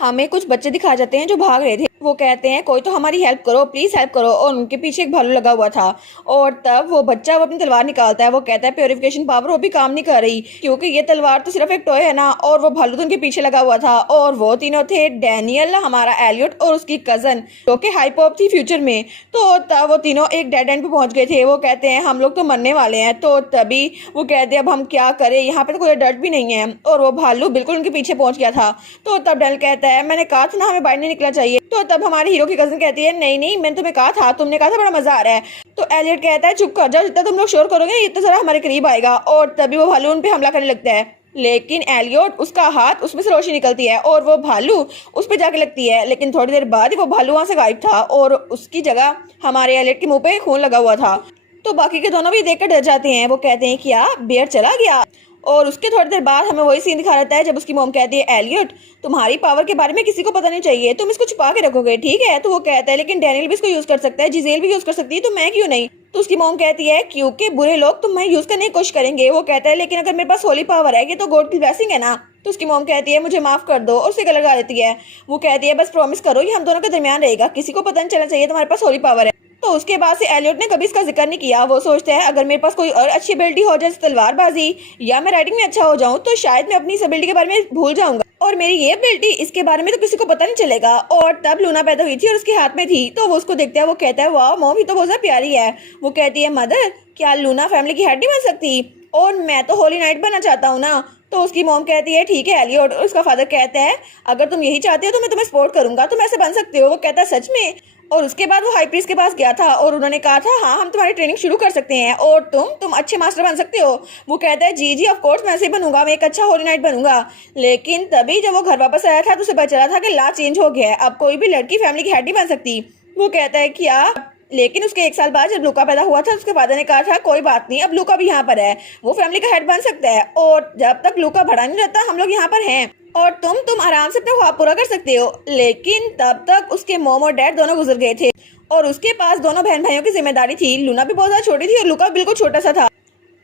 हमें कुछ बच्चे दिखाए जाते हैं जो भाग रहे थे। वो कहते हैं कोई तो हमारी हेल्प करो, प्लीज हेल्प करो, और उनके पीछे एक भालू लगा हुआ था। और तब वो बच्चा वो अपनी तलवार निकालता है। वो कहता है प्योरिफिकेशन पावर वो भी काम नहीं कर रही, क्योंकि ये तलवार तो सिर्फ एक टॉय है ना। और वो भालू तो उनके पीछे लगा हुआ था। और वो तीनों थे, डैनियल, हमारा एलियट और उसकी कजन जो कि हाई पॉप थी फ्यूचर में। तो तब वो तीनों एक डेड एंड पे पहुंच गए थे। वो कहते हैं हम लोग तो मरने वाले हैं। तो तभी वो कहते हैं अब हम क्या करें, यहाँ पे तो कोई डर भी नहीं है। और वो भालू बिल्कुल उनके पीछे पहुंच गया था। तो तब डैनियल कहता है मैंने कहा था ना हमें बाहर नहीं निकलना चाहिए। तो तब हमारे हीरो की कजन कहती है नहीं नहीं, मैंने तुम्हें कहा था, तुमने कहा था बड़ा मजा आ रहा है। तो एलियट कहता है चुप कर जाओ, जितना तुम लोग शोर करोगे इतना सारा हमारे करीब आएगा। और तभी वो भालू उन पे हमला करने लगता है। लेकिन एलियट, उसका हाथ, उसमें से रोशनी निकलती है और वो भालू उस पर जाके लगती है। लेकिन थोड़ी देर बाद ही वो भालू वहां से गायब था और उसकी जगह हमारे एलियट के मुंह पे खून लगा हुआ था। तो बाकी के दोनों भी देखकर डर जाते हैं। वो कहते हैं क्या बेयर चला गया। और उसके थोड़ी देर बाद हमें वही सीन दिखा रहता है जब उसकी मॉम कहती है एलियट तुम्हारी पावर के बारे में किसी को पता नहीं चाहिए, तुम इसको छुपा के रखोगे, ठीक है। तो वो कहता है लेकिन डैनियल भी इसको यूज कर सकता है, जिजेल भी यूज कर सकती है, तो मैं क्यों नहीं। तो उसकी मॉम कहती है क्योंकि बुरे लोग तुम्हें यूज करने की कोशिश करेंगे। वो कहता है लेकिन अगर मेरे पास होली पावर है, ये तो गॉड की ब्लेसिंग है ना। तो उसकी मॉम कहती है मुझे माफ कर दो और उसे गले लगा देती है। वो कहती है बस प्रॉमिस करो ये हम दोनों के दरमियान रहेगा, किसी को पता नहीं चलना चाहिए तुम्हारे पास होली पावर है। तो उसके बाद से एलियट ने कभी इसका जिक्र नहीं किया। वो सोचता है अगर मेरे पास कोई और अच्छी एबिलिटी हो जैसे तलवारबाजी या मैं राइटिंग में अच्छा हो जाऊं तो शायद मैं अपनी इस एबिलिटी के बारे में भूल जाऊंगा और मेरी ये एबिलिटी इसके बारे में तो किसी को पता नहीं चलेगा। और तब लूना पैदा हुई थी और उसके हाथ में थी। तो वो उसको देखता है। वो कहता है वाह मॉम ये तो बहुत ज्यादा प्यारी है। वो कहती है मदर क्या लूना फैमिली की हेड नहीं बन सकती, और मैं तो होली नाइट बनना चाहता हूँ ना। तो उसकी मॉम कहती है ठीक है एलियट। और उसका फादर कहता है अगर तुम यही चाहते हो तो मैं तुम्हें सपोर्ट करूंगा, तुम ऐसे बन सकते हो। वो कहता है सच में। और उसके बाद वो हाई प्रीस्ट के पास गया था और उन्होंने कहा था हाँ हम तुम्हारी ट्रेनिंग शुरू कर सकते हैं और तुम अच्छे मास्टर बन सकते हो। वो कहता है जी जी ऑफ कोर्स मैं ऐसे ही बनूंगा, मैं एक अच्छा होली नाइट बनूंगा। लेकिन तभी जब वो घर वापस आया था तो उसे पता चला था कि लॉ चेंज हो गया है, अब कोई भी लड़की फैमिली की हेड नहीं बन सकती। वो कहता है क्या। लेकिन उसके एक साल बाद जब लूका पैदा हुआ था उसके फादर ने कहा था कोई बात नहीं अब लूका भी यहाँ पर है, वो फैमिली का हेड बन सकता है, और जब तक लूका बड़ा नहीं रहता हम लोग यहाँ पर हैं और तुम आराम से अपना ख्वाब पूरा कर सकते हो। लेकिन तब तक उसके मॉम और डैड दोनों गुजर गए थे और उसके पास दोनों बहन भाइयों की जिम्मेदारी थी। लूना भी बहुत ज्यादा छोटी थी और लूका बिल्कुल छोटा सा था।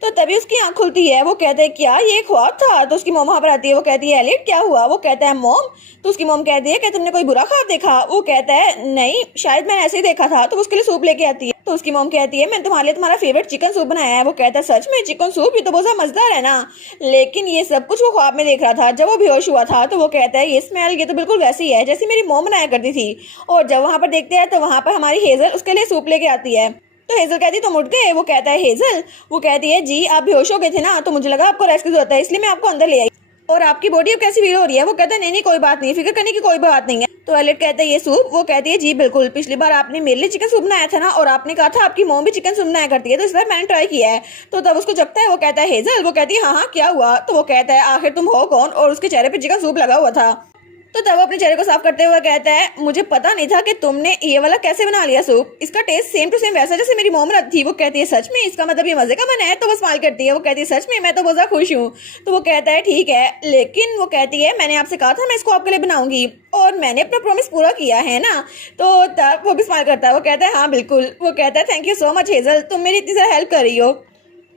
तो तभी उसकी आंख खुलती है। वो कहता है क्या ये ख्वाब था। तो उसकी मॉम वहां पर आती है। वो कहती है एलियट क्या हुआ। वो कहता है मॉम। तो उसकी मॉम कहती है कि तुमने कोई बुरा ख्वाब देखा। वो कहता है नहीं शायद मैंने ऐसे ही देखा था। तो उसके लिए सूप लेके आती है। तो उसकी मॉम कहती है मैंने तुम्हारे लिए तुम्हारा फेवरेट चिकन सूप बनाया है। वो कहता है सच में चिकन सूप, ये तो बहुत ज्यादा मजेदार है ना। लेकिन ये सब कुछ वो ख्वाब में देख रहा था जब वो बेहोश हुआ था। तो वो कहता है ये स्मेल ये तो बिल्कुल वैसी है जैसी मेरी मॉम बनाया करती थी। और जब वहां पर देखते हैं तो वहां पर हमारी हेजल उसके लिए सूप लेके आती है। तो हेजल कहती है तुम उठ गए। वो कहता है हेजल। वो कहती है जी आप बेहोश हो गए थे ना, तो मुझे लगा आपको रेस्ट की जरूरत है इसलिए मैं आपको अंदर ले आई, और आपकी बॉडी अब कैसी फील हो रही है। वो कहता है नहीं नहीं कोई बात नहीं, फिक्र करने की कोई बात नहीं है। तो एलियट कहता है ये सूप। वो कहती है जी बिल्कुल, पिछली बार आपने मेरे लिए चिकन सूप बनाया था ना, और आपने कहा था आपकी मॉम भी चिकन सूप बनाया करती है, तो इस बार मैंने ट्राई किया है। तो तब उसको जगता है। वो कहता है हेजल। वो कहती है हाँ हाँ क्या हुआ। तो वो कहता है आखिर तुम हो कौन, और उसके चेहरे पे चिकन सूप लगा हुआ था। तो तब वो अपने चेहरे को साफ करते हुए कहता है मुझे पता नहीं था कि तुमने ये वाला कैसे बना लिया सूप, इसका टेस्ट सेम टू सेम वैसा जैसे मेरी मॉम थी। वो कहती है सच में, इसका मतलब ये मजे का बना है। तो वो स्माइल करती है। वो कहती है सच में मैं तो बहुत ज्यादा खुश हूँ। तो वो कहता है ठीक है, लेकिन वो कहती है मैंने आपसे कहा था मैं इसको आपके लिए बनाऊंगी और मैंने अपना प्रॉमिस पूरा किया है ना। तो तब वो भी स्माइल करता है। वो कहता है हाँ बिल्कुल। वो कहता है thank you so much hazel, तुम मेरी इतनी सारी हेल्प कर रही हो।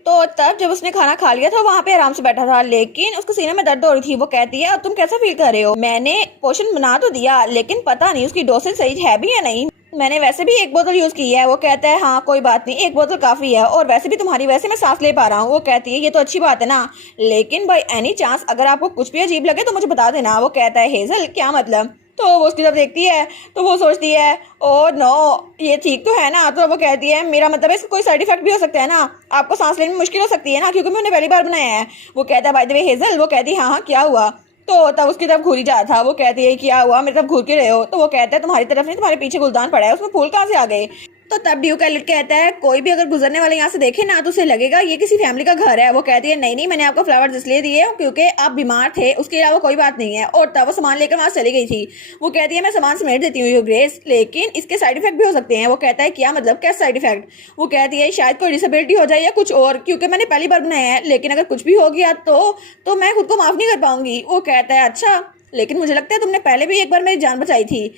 तो तब जब उसने खाना खा लिया था वहां पे आराम से बैठा था, लेकिन उसको सीने में दर्द हो रही थी। वो कहती है अब तुम कैसा फील कर रहे हो। मैंने पोशन बना तो दिया लेकिन पता नहीं उसकी डोसेज सही है भी या नहीं, मैंने वैसे भी एक बोतल यूज की है। वो कहता है हाँ कोई बात नहीं, एक बोतल काफी है, और वैसे भी तुम्हारी वैसे मैं सांस ले पा रहा हूँ। वो कहती है ये तो अच्छी बात है ना, लेकिन बाई एनी चांस अगर आपको कुछ भी अजीब लगे तो मुझे बता देना। वो कहता है हेजल क्या मतलब। तो वो उसकी जब देखती है तो वो सोचती है ओ नो ये ठीक तो है ना। तो वो कहती है मेरा मतलब है इसका कोई साइड इफेक्ट भी हो सकता है ना, आपको सांस लेने में मुश्किल हो सकती है ना, क्योंकि मैंने पहली बार बनाया है। वो कहता है बाय द वे हेजल। वो कहती है हाँ हाँ क्या हुआ। तो तब उसकी तरफ घूरी जा था। वो कहती है क्या हुआ, मेरी तरफ घूर के रहे हो। तो वो कहता है तुम्हारी तरफ नहीं, तुम्हारे पीछे गुलदान पड़ा है उसमें फूल कहाँ से आ गए। तो तब ड्यूक एलियट कहता है कोई भी अगर गुजरने वाले यहाँ से देखे ना तो उसे लगेगा ये किसी फैमिली का घर है। वो कहती है नहीं नहीं मैंने आपको फ्लावर्स इसलिए दिए क्योंकि आप बीमार थे, उसके अलावा कोई बात नहीं है। और तब वो सामान लेकर वहां चली गई थी। वो कहती है मैं सामान समेट देती हूँ ग्रेस, लेकिन इसके साइड इफेक्ट भी हो सकते हैं। वो कहता है क्या मतलब क्या साइड इफेक्ट। वो कहती है शायद कोई डिसेबिलिटी हो जाए या कुछ और, क्योंकि मैंने पहली बार बनाया है, लेकिन अगर कुछ भी हो गया तो मैं खुद को माफ नहीं कर पाऊंगी। वो कहता है अच्छा, लेकिन मुझे लगता है तुमने पहले भी एक बार मेरी जान बचाई थी।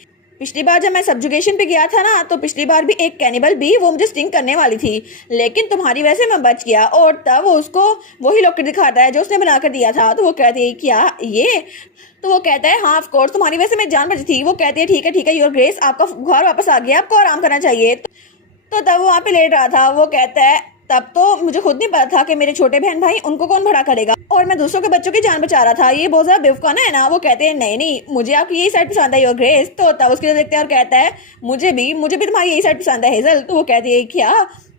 पिछली बार जब मैं सब्जुगेशन पे गया था ना, तो पिछली बार भी एक कैनिबल भी वो मुझे स्टिंग करने वाली थी, लेकिन तुम्हारी वजह से मैं बच गया। और तब वो उसको वही लॉकेट दिखाता है जो उसने बना कर दिया था। तो वो कहती है क्या ये? तो वो कहता है हाँ ऑफ कोर्स, तुम्हारी वजह से मेरी जान बची थी। वो कहती है ठीक है योर ग्रेस, आपका घर वापस आ गया, आपको आराम करना चाहिए। तो तब वो वहाँ पे लेट रहा था। वो कहता है तब तो मुझे खुद नहीं पता था कि मेरे छोटे बहन भाई उनको कौन भड़ा करेगा, और मैं दूसरों के बच्चों की जान बचा रहा था। ये बहुत ज्यादा बेवकूफाना है ना। वो कहते हैं नहीं मुझे आपकी यही साइड पसंद है योर ग्रेस। तो तब उसकी देखते हैं और कहता है मुझे भी तुम्हारी यही साइड पसंद है हेजल। तो वो कहती है क्या?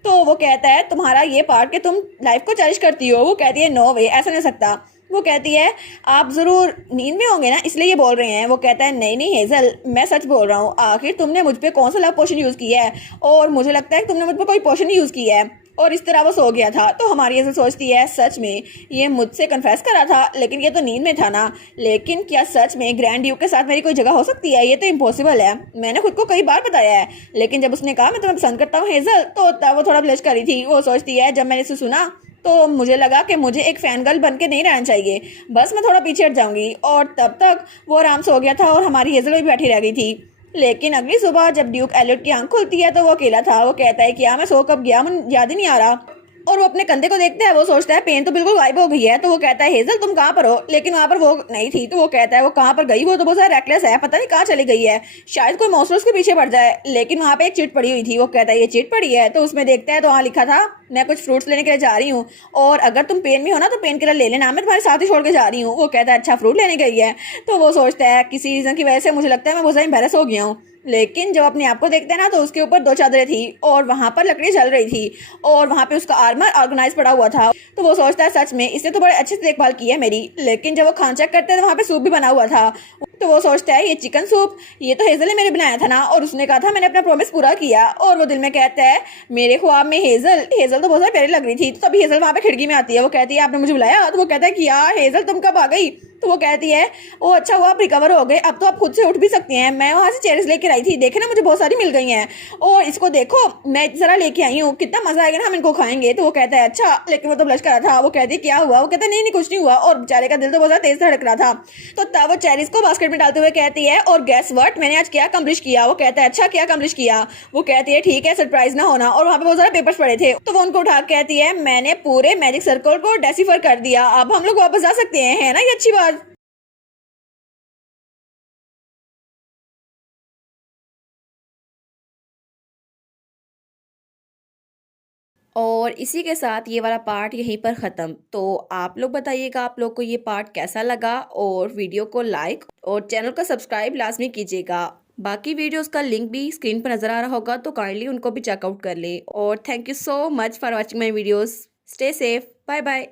तो वो कहता है तुम्हारा ये पार्ट कि तुम लाइफ को चेरिश करती हो। वो कहती है नो वे, ऐसा नहीं हो सकता। वो कहती है आप जरूर नींद में होंगे ना, इसलिए ये बोल रहे हैं। वो कहता है नहीं हेजल, मैं सच बोल रहा हूँ। आखिर तुमने मुझ पे कौन सा लव पोशन यूज किया है, और मुझे लगता है कि तुमने मुझ पे कोई पोशन यूज किया है। और इस तरह वो सो गया था। तो हमारी ऐसे सोचती है सच में ये मुझसे कन्फेस करा था, लेकिन ये तो नींद में था ना। लेकिन क्या सच में ग्रैंड ड्यूक के साथ मेरी कोई जगह हो सकती है? ये तो इम्पॉसिबल है। मैंने खुद को कई बार बताया है, लेकिन जब उसने कहा मैं तुम्हें पसंद करता हूँ हेजल, तो तब वो थोड़ा ब्लश करी थी। वो सोचती है जब मैंने इसे सुना तो मुझे लगा कि मुझे एक फैन गर्ल बन के नहीं रहना चाहिए, बस मैं थोड़ा पीछे हट जाऊंगी। और तब तक वो आराम से हो गया था और हमारी हेजल भी बैठी रह गई थी। लेकिन अगली सुबह जब ड्यूक एलियट की आंख खुलती है तो वो अकेला था। वो कहता है कि मैं सो कब गया, मुझे याद ही नहीं आ रहा। और वो अपने कंधे को देखता है। वो सोचता है पेन तो बिल्कुल गायब हो गई है। तो वो कहता है हेजल तुम कहाँ पर हो? लेकिन वहां पर वो नहीं थी। तो वो कहता है वो कहाँ पर गई? वो तो बहुत सारा रेकलेस है, पता नहीं कहाँ चली गई है, शायद कोई मॉन्स्टर उसके पीछे पड़ जाए। लेकिन वहां पे एक चिट पड़ी हुई थी। वो कहता है ये चिट पड़ी है। तो उसमें देखता है तो वहाँ लिखा था मैं कुछ फ्रूट्स लेने के लिए जा रही हूँ, और अगर तुम पेन में हो ना तो पेन किलर ले लेना, मैं तुम्हारे साथ ही छोड़ के जा रही हूँ। वो कहता है अच्छा फ्रूट लेने गई है। तो वो सोचता है किसी रीजन की वजह से मुझे लगता है मैं बहुत ज्यादा एम्बैरस हो गया हूँ। लेकिन जब अपने आप को देखते हैं ना, तो उसके ऊपर 2 चादरें थी और वहां पर लकड़ी जल रही थी, और वहां पे उसका आर्मर ऑर्गेनाइज पड़ा हुआ था। तो वो सोचता है सच में इसने तो बड़े अच्छे से देखभाल की है मेरी। लेकिन जब वो खान चेक करते हैं तो वहां पे सूप भी बना हुआ था। तो वो सोचता है ये चिकन सूप, ये तो हेजल ने मेरे बनाया था ना, और उसने कहा था मैंने अपना प्रॉमिस पूरा किया। और वो दिल में कहता है मेरे ख्वाब में हेजल तो बहुत ज्यादा प्यारी लग रही थी। तो तभी हेजल वहां पे खिड़की में आती है। वो कहती है आपने मुझे बुलाया? तो वो कहता है कि यार हेजल तुम कब आ गई? तो वो कहती है ओ अच्छा हुआ आप रिकवर हो गए, अब तो आप खुद से उठ भी सकती हैं। मैं वहां से चेयर्स लेकर आई थी, देखे ना मुझे बहुत सारी मिल गई हैं, और इसको देखो मैं जरा लेके आई हूँ, कितना मजा आएगा ना हम इनको खाएंगे। तो वो कहता है अच्छा, लेकिन वो तो ब्लश करा था। वो कहती है क्या हुआ? वो कहता है नहीं कुछ नहीं हुआ, और बेचारे का दिल तो बहुत ज्यादा तेज धड़क रहा था। तो तब वो चेरीज को बास्केट में डालते हुए कहती है और गैस व्हाट, मैंने आज क्या अकम्प्लिश किया? वो कहता है अच्छा क्या अकम्प्लिश किया? वो कहती है ठीक है सरप्राइज ना होना। और वहां पे बहुत सारे पेपर्स पड़े थे। तो वो उनको उठा कहती है मैंने पूरे मैजिक सर्कल को डेसिफर कर दिया, अब हम लोग वापस जा सकते हैं, है ना ये अच्छी बात। और इसी के साथ ये वाला पार्ट यहीं पर ख़त्म। तो आप लोग बताइएगा आप लोग को ये पार्ट कैसा लगा, और वीडियो को लाइक और चैनल को सब्सक्राइब लाजमी कीजिएगा। बाकी वीडियोस का लिंक भी स्क्रीन पर नज़र आ रहा होगा, तो काइंडली उनको भी चेकआउट कर लें। और thank you so much for watching my videos. Stay safe, bye bye.